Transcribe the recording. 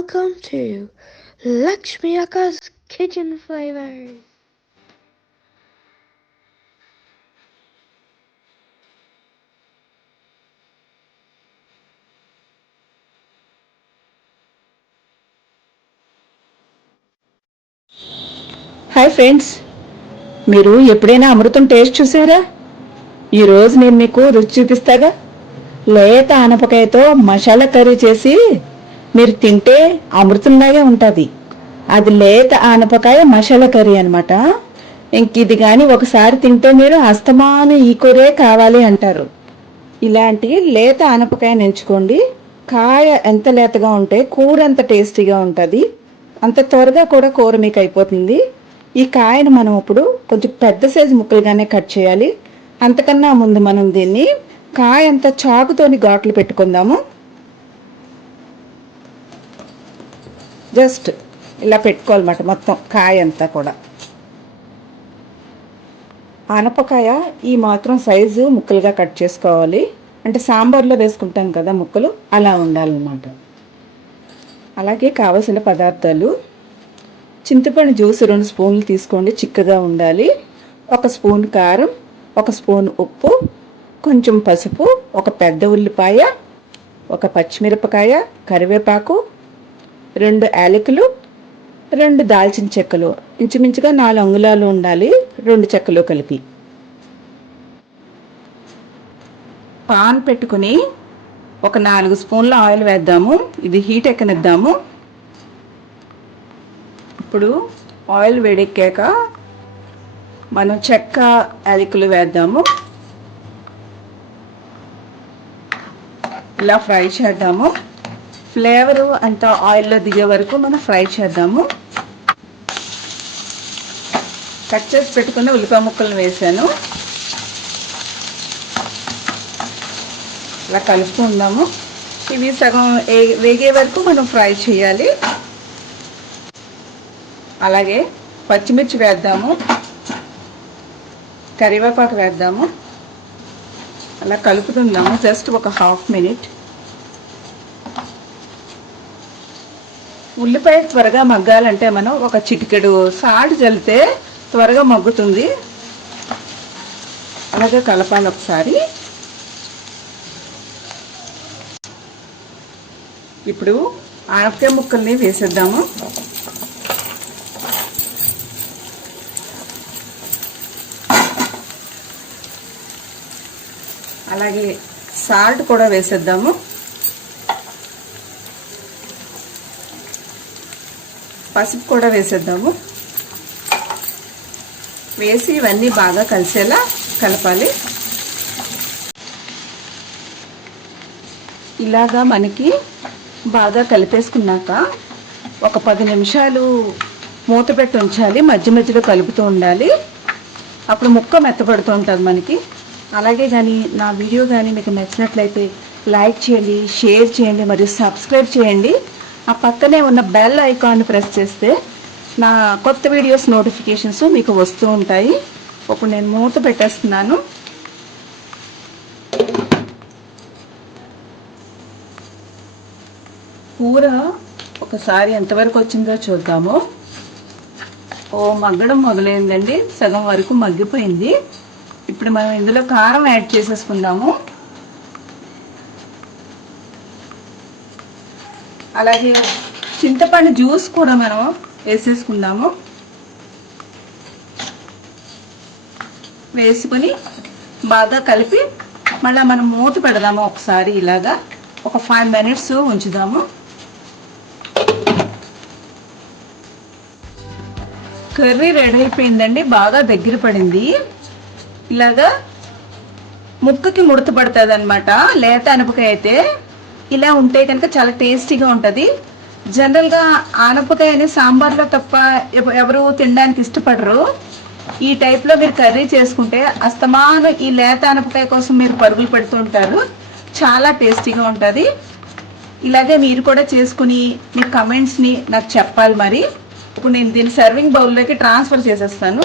welcome to Lakshmi Aka's Kitchen Flavors. Hi friends మీరు ఎప్పుడైనా అమృతం taste చూసారా? ఈరోజు నేను మీకు రుచి చూపిస్తాగా. లేత ఆనపకాయతో మసాలా కర్రీ చేసి మీరు తింటే అమృతంలాగే ఉంటుంది. అది లేత ఆనపకాయ మసాలా కర్రీ అనమాట ఇంక ఇది కానీ ఒకసారి తింటే మీరు అస్తమాను ఈ కూరే కావాలి అంటారు. ఇలాంటి లేత ఆనపకాయని ఎంచుకోండి కాయ ఎంత లేతగా ఉంటే కూర అంత టేస్టీగా ఉంటుంది. అంత త్వరగా కూడా కూర మీకు అయిపోతుంది. ఈ కాయను మనం ఇప్పుడు కొంచెం పెద్ద సైజు ముక్కలుగానే కట్ చేయాలి. అంతకన్నా ముందు మనం దీన్ని కాయ అంత చాకుతోని ఘాట్లు పెట్టుకుందాము. జస్ట్ ఇలా పెట్టుకోవాలన్నమాట మొత్తం కాయ అంతా కూడా. ఆనపకాయ ఈ మాత్రం సైజు ముక్కలుగా కట్ చేసుకోవాలి. అంటే సాంబార్లో వేసుకుంటాం కదా ముక్కలు అలా ఉండాలన్నమాట. అలాగే కావలసిన పదార్థాలు. చింతపండు జ్యూస్ రెండు స్పూన్లు తీసుకోండి చిక్కగా ఉండాలి. ఒక స్పూన్ కారం ఒక స్పూన్ ఉప్పు కొంచెం పసుపు ఒక పెద్ద ఉల్లిపాయ ఒక పచ్చిమిరపకాయ కరివేపాకు రెండు యాలకులు రెండు దాల్చిన చెక్కలు. ఇంచుమించుగా నాలుగు అంగుళాలు ఉండాలి రెండు చెక్కలు కలిపి. పాన్ పెట్టుకుని ఒక నాలుగు స్పూన్ల ఆయిల్ వేద్దాము. ఇది హీట్ ఎక్కనిద్దాము. ఇప్పుడు ఆయిల్ వేడెక్కాక మనం చెక్క యాలకులు వేద్దాము. ఇలా ఫ్రై చేద్దాము. ఫ్లేవరు అంతా ఆయిల్లో దిగే వరకు మనం ఫ్రై చేద్దాము. కట్ చేసి పెట్టుకున్న ఉల్లిపాయ ముక్కలను వేసాను. ఇలా కలుపుకుందాము. ఇవి సగం వేగే వరకు మనం ఫ్రై చేయాలి. అలాగే పచ్చిమిర్చి వేద్దాము. కరివేపాకు వేద్దాము. అలా కలుపుతుందాము జస్ట్ ఒక హాఫ్ మినిట్. ఉల్లిపాయ త్వరగా మగ్గాలంటే మనం ఒక చిటికెడు సాల్ట్ చల్లితే త్వరగా మగ్గుతుంది. అలాగే కలపాలి ఒకసారి. ఇప్పుడు ఆనపకాయ ముక్కల్ని వేసేద్దాము. అలాగే సాల్ట్ కూడా వేసేద్దాము. పసుపు కూడా వేసేద్దాము. వేసి ఇవన్నీ బాగా కలిసేలా కలపాలి. ఇలాగా మనకి బాగా కలిపేసుకున్నాక ఒక పది నిమిషాలు మూత పెట్టి ఉంచాలి. మధ్య మధ్యలో కలుపుతూ ఉండాలి. అప్పుడు ముక్క మెత్తపడుతూ ఉంటుంది మనకి. అలాగే కానీ నా వీడియో కానీ మీకు నచ్చినట్లయితే లైక్ చేయండి షేర్ చేయండి మరియు సబ్స్క్రైబ్ చేయండి. ఆ పక్కనే ఉన్న బెల్ ఐకాన్ ప్రెస్ చేస్తే నా కొత్త వీడియోస్ నోటిఫికేషన్స్ మీకు వస్తూ ఉంటాయి. ఇప్పుడు నేను మూత పెట్టేస్తున్నాను. కూర ఒకసారి ఎంతవరకు వచ్చిందో చూద్దాము. ఓ మగ్గడం మొదలైందండి. సగం వరకు మగ్గిపోయింది. ఇప్పుడు మనం ఇందులో కారం యాడ్ చేసేసుకుందాము. అలాగే చింతపండు జ్యూస్ కూడా మనం వేసేసుకుందాము. వేసుకొని బాగా కలిపి మళ్ళీ మనం మూత పెడదాము ఒకసారి ఇలాగా. ఒక ఫైవ్ మినిట్స్ ఉంచుదాము. కర్రీ రెడీ అయిపోయిందండి బాగా దగ్గర పడింది. ఇలాగా ముక్కకి ముడత పడుతుంది అనమాట లేత అనపకాయ అయితే. ఇలా ఉంటే కనుక చాలా టేస్టీగా ఉంటుంది. జనరల్గా ఆనపకాయ అనేది సాంబార్లో తప్ప ఎవ- ఎవరు తినడానికి ఇష్టపడరు. ఈ టైప్లో మీరు కర్రీ చేసుకుంటే అస్తమానం ఈ లేత ఆనపకాయ కోసం మీరు పరుగులు పెడుతూ ఉంటారు. చాలా టేస్టీగా ఉంటుంది. ఇలాగే మీరు కూడా చేసుకుని మీ కమెంట్స్ని నాకు చెప్పాలి మరి. ఇప్పుడు నేను దీన్ని సర్వింగ్ బౌల్లోకి ట్రాన్స్ఫర్ చేసేస్తాను.